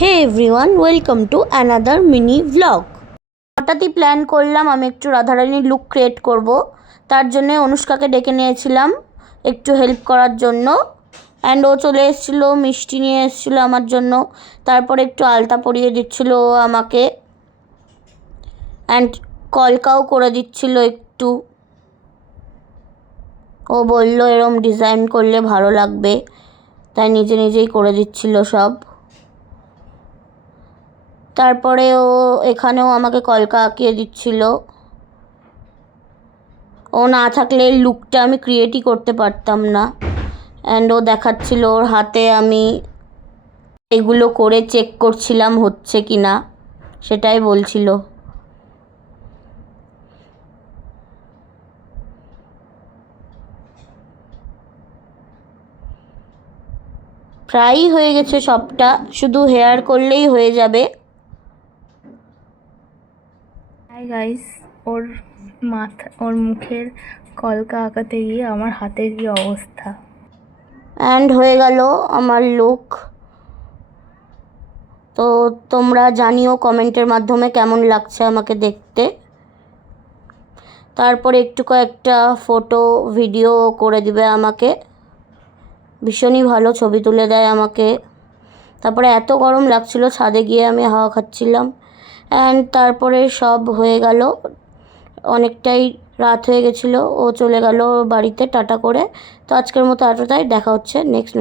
Hey everyone, welcome to another mini vlog. হঠাৎই plan করলাম আমি একটু রাধারানীর লুক ক্রিয়েট করব। তার জন্য অনুষ্কাকে ডেকে নিয়েছিলাম একটু হেল্প করার জন্য। অ্যান্ড ও চলে এসেছিলো, মিষ্টি নিয়ে এসেছিলো আমার জন্য। তারপরে একটু আলতা পরিয়ে দিচ্ছিলো ও আমাকে, অ্যান্ড কলকাও করে দিচ্ছিলো একটু। ও বলল এরম ডিজাইন করলে ভালো লাগবে, তাই নিজে নিজেই করে দিচ্ছিলো সব। তারপরে ও এখানেও আমাকে কলকা আঁকিয়ে দিচ্ছিল। ও না থাকলে এই লুকটা আমি ক্রিয়েটই করতে পারতাম না। অ্যান্ড ও দেখাচ্ছিল ওর হাতে, আমি এগুলো করে চেক করছিলাম হচ্ছে কি না, সেটাই বলছিল। প্রায়ই হয়ে গেছে সবটা, শুধু হেয়ার করলেই হয়ে যাবে। হাই গাইস, ওর মুখের কলকা আঁকাতে গিয়ে আমার হাতের কি অবস্থা। অ্যান্ড হয়ে গেল আমার লুক। তো তোমরা জানিও কমেন্টের মাধ্যমে কেমন লাগছে আমাকে দেখতে। তারপরে একটু কয়েকটা ফটো ভিডিও করে দিবে আমাকে, ভীষণই ভালো ছবি তুলে দেয় আমাকে। তারপরে এত গরম লাগছিল, ছাদে গিয়ে আমি হাওয়া খাচ্ছিলাম। অ্যান্ড তারপরে সব হয়ে গেল, অনেকটাই রাত হয়ে গেছিলো। ও চলে গেল বাড়িতে টাটা করে। তো আজকের মতো এতটাই, দেখা হচ্ছে নেক্সট